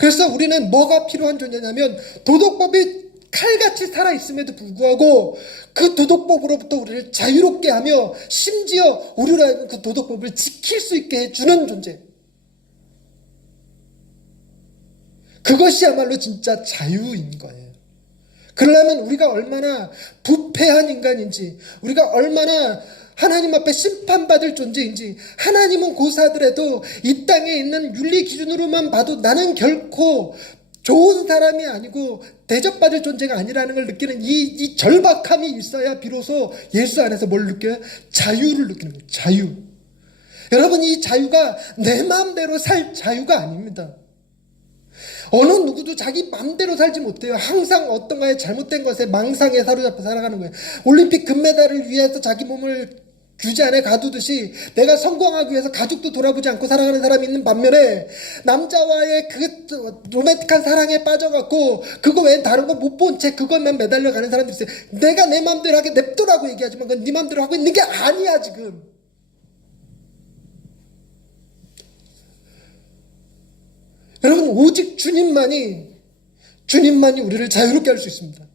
그래서 우리는 뭐가 필요한 존재냐면 도덕법이 칼같이 살아있음에도 불구하고 그 도덕법으로부터 우리를 자유롭게 하며 심지어 우리로 하여금 그 도덕법을 지킬 수 있게 해주는 존재. 그것이야말로 진짜 자유인 거예요. 그러려면 우리가 얼마나 부패한 인간인지, 우리가 얼마나 하나님 앞에 심판받을 존재인지, 하나님은 고사하더라도 이 땅에 있는 윤리 기준으로만 봐도 나는 결코 좋은 사람이 아니고 대접받을 존재가 아니라는 걸 느끼는 이 절박함이 있어야 비로소 예수 안에서 뭘 느껴요? 자유를 느끼는 거예요. 자유. 여러분, 이 자유가 내 마음대로 살 자유가 아닙니다. 어느 누구도 자기 마음대로 살지 못해요. 항상 어떤가에 잘못된 것에 망상에 사로잡혀 살아가는 거예요. 올림픽 금메달을 위해서 자기 몸을 규제 안에 가두듯이 내가 성공하기 위해서 가족도 돌아보지 않고 살아가는 사람이 있는 반면에 남자와의 그 로맨틱한 사랑에 빠져갖고 그거 외엔 다른 거 못 본 채 그것만 매달려 가는 사람들이 있어요. 내가 내 마음대로 하게 냅두라고 얘기하지만 그건 네 마음대로 하고 있는 게 아니야 지금. 여러분, 오직 주님만이 우리를 자유롭게 할 수 있습니다.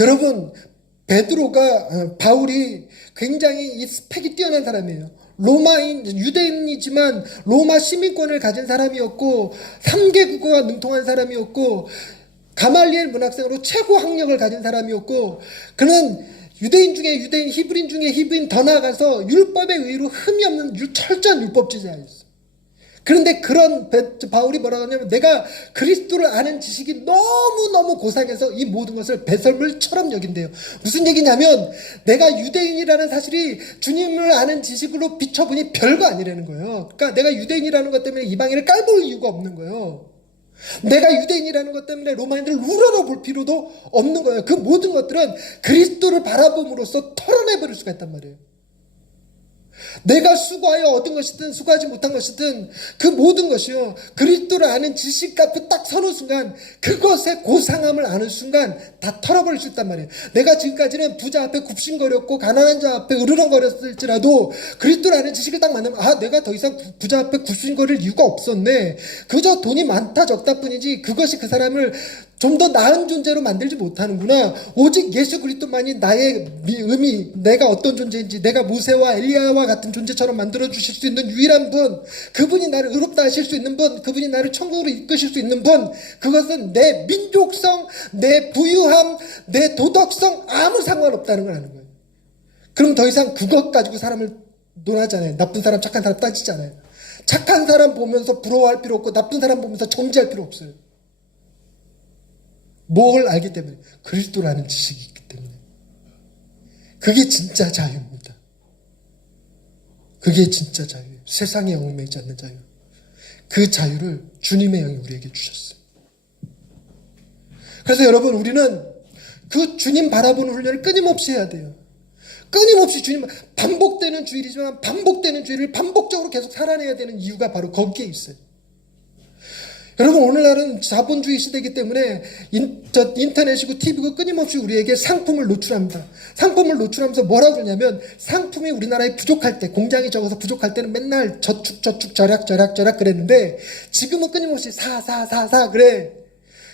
여러분, 바울이 굉장히 이 스펙이 뛰어난 사람이에요. 유대인이지만 로마 시민권을 가진 사람이었고 3개 국어가 능통한 사람이었고 가말리엘 문학생으로 최고 학력을 가진 사람이었고, 그는 유대인 중에 유대인, 히브리인 중에 히브리인, 더 나아가서 율법에 의로 흠이 없는 철저한 율법주의자였어요. 그런데 그런 바울이 뭐라고 하냐면, 내가 그리스도를 아는 지식이 너무너무 고상해서 이 모든 것을 배설물처럼 여긴대요. 무슨 얘기냐면 내가 유대인이라는 사실이 주님을 아는 지식으로 비춰보니 별거 아니라는 거예요. 그러니까 내가 유대인이라는 것 때문에 이방인을 깔볼 이유가 없는 거예요. 내가 유대인이라는 것 때문에 로마인들을 우러러볼 필요도 없는 거예요. 그 모든 것들은 그리스도를 바라봄으로써 털어내버릴 수가 있단 말이에요. 내가 수고하여 얻은 것이든 수고하지 못한 것이든 그 모든 것이요, 그리스도를 아는 지식 앞에 딱 서는 순간, 그것의 고상함을 아는 순간 다 털어버릴 수 있단 말이에요. 내가 지금까지는 부자 앞에 굽신거렸고 가난한 자 앞에 으르렁거렸을지라도 그리스도를 아는 지식을 딱 만나면 내가 더 이상 부자 앞에 굽신거릴 이유가 없었네. 그저 돈이 많다 적다 뿐이지 그것이 그 사람을 좀 더 나은 존재로 만들지 못하는구나. 오직 예수 그리스도만이 나의 의미, 내가 어떤 존재인지, 내가 모세와 엘리야와 같은 존재처럼 만들어 주실 수 있는 유일한 분, 그분이 나를 의롭다 하실 수 있는 분, 그분이 나를 천국으로 이끄실 수 있는 분, 그것은 내 민족성, 내 부유함, 내 도덕성 아무 상관없다는 걸 아는 거예요. 그럼 더 이상 그것 가지고 사람을 논하잖아요. 나쁜 사람 착한 사람 따지잖아요. 착한 사람 보면서 부러워할 필요 없고 나쁜 사람 보면서 정죄할 필요 없어요. 뭘 알기 때문에? 그리스도라는 지식이 있기 때문에. 그게 진짜 자유입니다. 그게 진짜 자유예요. 세상의 영을 매지 않는 자유. 그 자유를 주님의 영이 우리에게 주셨어요. 그래서 여러분, 우리는 그 주님 바라보는 훈련을 끊임없이 해야 돼요. 끊임없이 주님, 반복되는 주일이지만 반복되는 주일을 반복적으로 계속 살아내야 되는 이유가 바로 거기에 있어요. 여러분, 오늘날은 자본주의 시대이기 때문에 인터넷이고 TV고 끊임없이 우리에게 상품을 노출합니다. 상품을 노출하면서 뭐라고 그러냐면, 상품이 우리나라에 부족할 때, 공장이 적어서 부족할 때는 맨날 저축 절약 그랬는데, 지금은 끊임없이 사 그래.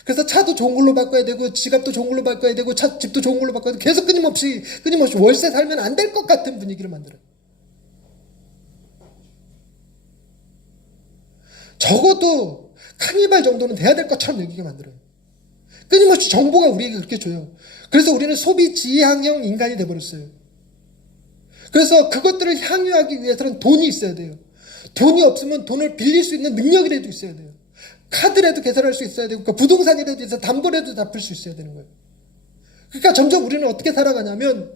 그래서 차도 좋은 걸로 바꿔야 되고 지갑도 좋은 걸로 바꿔야 되고 집도 좋은 걸로 바꿔야 되고 계속 끊임없이 월세 살면 안 될 것 같은 분위기를 만들어요. 적어도 카니발 정도는 돼야 될 것처럼 여기게 만들어요. 끊임없이 정보가 우리에게 그렇게 줘요. 그래서 우리는 소비 지향형 인간이 돼버렸어요. 그래서 그것들을 향유하기 위해서는 돈이 있어야 돼요. 돈이 없으면 돈을 빌릴 수 있는 능력이라도 있어야 돼요. 카드라도 계산할 수 있어야 되고, 부동산이라도 있어 담보라도 갚을 수 있어야 되는 거예요. 그러니까 점점 우리는 어떻게 살아가냐면,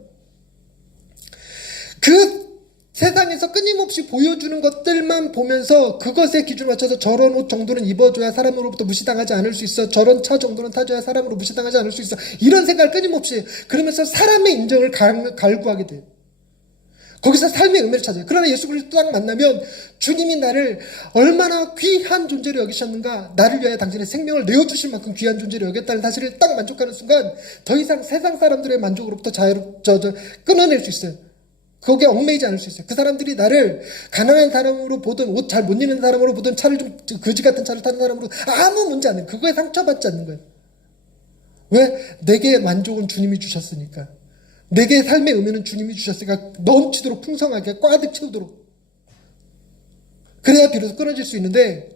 그 세상에서 끊임없이 보여주는 것들만 보면서 그것에 기준을 맞춰서 저런 옷 정도는 입어줘야 사람으로부터 무시당하지 않을 수 있어, 저런 차 정도는 타줘야 사람으로 무시당하지 않을 수 있어, 이런 생각을 끊임없이 해. 그러면서 사람의 인정을 갈구하게 돼요. 거기서 삶의 의미를 찾아요. 그러나 예수 그리스도 딱 만나면 주님이 나를 얼마나 귀한 존재로 여기셨는가, 나를 위하여 당신의 생명을 내어주실 만큼 귀한 존재로 여겼다는 사실을 딱 만족하는 순간 더 이상 세상 사람들의 만족으로부터 끊어낼 수 있어요. 거기에 얽매이지 않을 수 있어요. 그 사람들이 나를 가난한 사람으로 보든 옷 잘 못 입는 사람으로 보든 차를 좀 거지 같은 차를 타는 사람으로 아무 문제 안 해요. 그거에 상처받지 않는 거예요. 왜? 내게 만족은 주님이 주셨으니까. 내게 삶의 의미는 주님이 주셨으니까 넘치도록 풍성하게 꽈득 채우도록. 그래야 비로소 끊어질 수 있는데,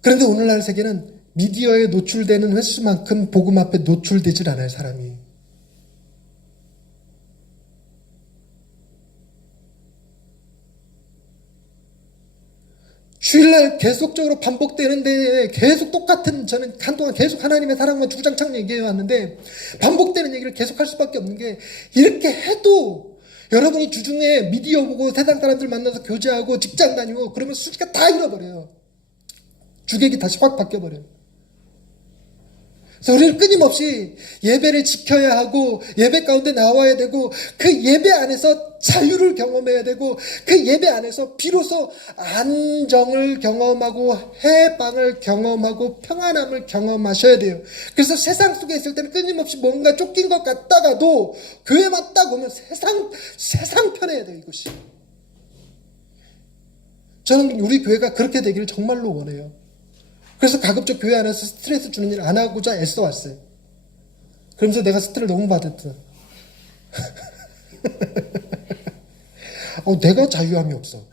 그런데 오늘날 세계는 미디어에 노출되는 횟수만큼 복음 앞에 노출되질 않아요, 사람이. 주일날 계속적으로 반복되는데 계속 똑같은, 저는 한동안 계속 하나님의 사랑만 주구장창 얘기해 왔는데 반복되는 얘기를 계속 할 수밖에 없는 게, 이렇게 해도 여러분이 주중에 미디어 보고 세상 사람들 만나서 교제하고 직장 다니고 그러면 수지가 다 잃어버려요. 주객이 다시 확 바뀌어버려요. 그래서 우리는 끊임없이 예배를 지켜야 하고 예배 가운데 나와야 되고 그 예배 안에서 자유를 경험해야 되고 그 예배 안에서 비로소 안정을 경험하고 해방을 경험하고 평안함을 경험하셔야 돼요. 그래서 세상 속에 있을 때는 끊임없이 뭔가 쫓긴 것 같다가도 교회만 딱 오면 세상 편해야 돼요, 이것이. 저는 우리 교회가 그렇게 되기를 정말로 원해요. 그래서 가급적 교회 안에서 스트레스 주는 일 안 하고자 애써 왔어요. 그러면서 내가 스트레스를 너무 받았다. 내가 자유함이 없어.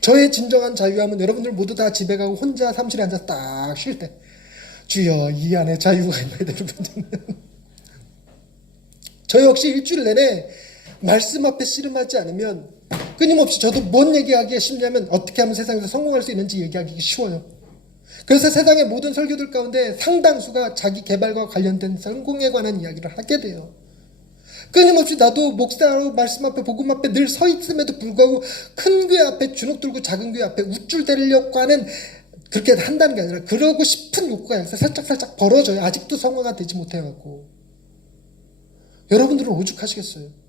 저의 진정한 자유함은 여러분들 모두 다 집에 가고 혼자 사무실에 앉아서 딱 쉴 때, 주여 이 안에 자유가 있나요, 여러분? 저 역시 일주일 내내 말씀 앞에 씨름하지 않으면 끊임없이, 저도 뭔 얘기하기가 쉽냐면 어떻게 하면 세상에서 성공할 수 있는지 얘기하기 쉬워요. 그래서 세상의 모든 설교들 가운데 상당수가 자기 개발과 관련된 성공에 관한 이야기를 하게 돼요. 끊임없이 나도 목사로 말씀 앞에 복음 앞에 늘 서 있음에도 불구하고 큰 교회 앞에 주눅 들고 작은 교회 앞에 우쭐대려고 하는, 그렇게 한다는 게 아니라 그러고 싶은 욕구가 여기서 살짝 벌어져요. 아직도 성화가 되지 못해갖고. 여러분들은 오죽하시겠어요?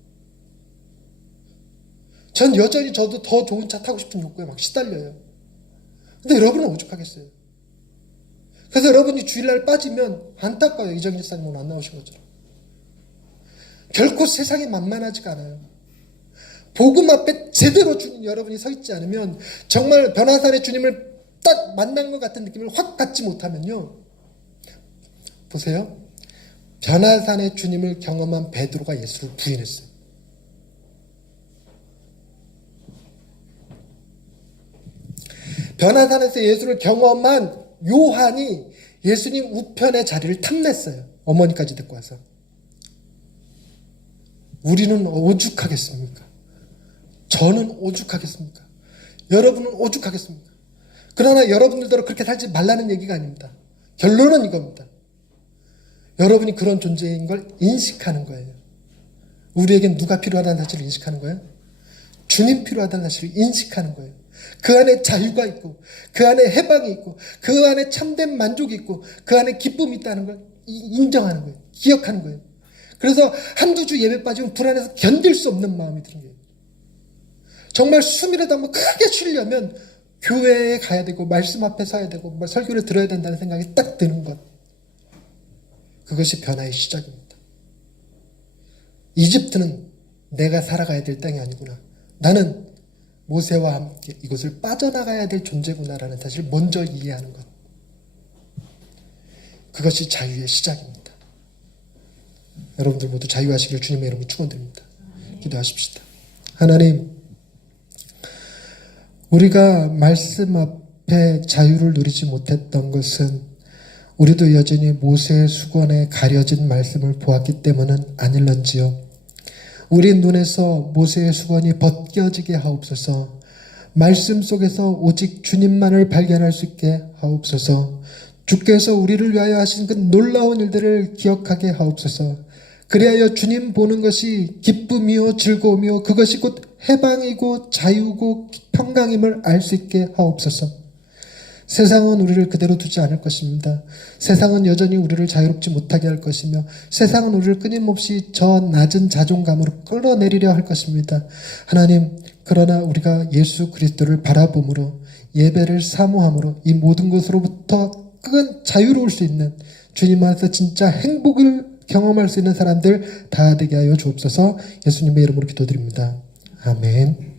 전 여전히 저도 더 좋은 차 타고 싶은 욕구에 막 시달려요. 근데 여러분은 오죽하겠어요? 그래서 여러분이 주일날 빠지면 안타까워요. 이정희 집사님 오늘 안 나오신 것처럼. 결코 세상이 만만하지가 않아요. 복음 앞에 제대로 주님 여러분이 서 있지 않으면, 정말 변화산의 주님을 딱 만난 것 같은 느낌을 확 갖지 못하면요. 보세요. 변화산의 주님을 경험한 베드로가 예수를 부인했어요. 변화산에서 예수를 경험한 요한이 예수님 우편의 자리를 탐냈어요. 어머니까지 데리고 와서. 우리는 오죽하겠습니까? 저는 오죽하겠습니까? 여러분은 오죽하겠습니까? 그러나 여러분들대로 그렇게 살지 말라는 얘기가 아닙니다. 결론은 이겁니다. 여러분이 그런 존재인 걸 인식하는 거예요. 우리에겐 누가 필요하다는 사실을 인식하는 거예요? 주님 필요하다는 사실을 인식하는 거예요. 그 안에 자유가 있고 그 안에 해방이 있고 그 안에 참된 만족이 있고 그 안에 기쁨이 있다는 걸 인정하는 거예요. 기억하는 거예요. 그래서 한두 주 예배 빠지면 불안해서 견딜 수 없는 마음이 드는 거예요. 정말 숨이라도 한번 크게 쉬려면 교회에 가야 되고 말씀 앞에 서야 되고 설교를 들어야 된다는 생각이 딱 드는 것. 그것이 변화의 시작입니다. 이집트는 내가 살아가야 될 땅이 아니구나. 나는 모세와 함께 이곳을 빠져나가야 될 존재구나라는 사실을 먼저 이해하는 것. 그것이 자유의 시작입니다. 여러분들 모두 자유하시길 주님의 이름으로 축원드립니다. 기도하십시다. 하나님, 우리가 말씀 앞에 자유를 누리지 못했던 것은 우리도 여전히 모세의 수건에 가려진 말씀을 보았기 때문은 아닐런지요. 우리 눈에서 모세의 수건이 벗겨지게 하옵소서. 말씀 속에서 오직 주님만을 발견할 수 있게 하옵소서. 주께서 우리를 위하여 하신 그 놀라운 일들을 기억하게 하옵소서. 그리하여 주님 보는 것이 기쁨이요 즐거움이요 그것이 곧 해방이고 자유고 평강임을 알 수 있게 하옵소서. 세상은 우리를 그대로 두지 않을 것입니다. 세상은 여전히 우리를 자유롭지 못하게 할 것이며 세상은 우리를 끊임없이 저 낮은 자존감으로 끌어내리려 할 것입니다. 하나님, 그러나 우리가 예수 그리스도를 바라봄으로 예배를 사모함으로 이 모든 것으로부터 큰 자유로울 수 있는 주님 안에서 진짜 행복을 경험할 수 있는 사람들 다 되게 하여 주옵소서. 예수님의 이름으로 기도드립니다. 아멘.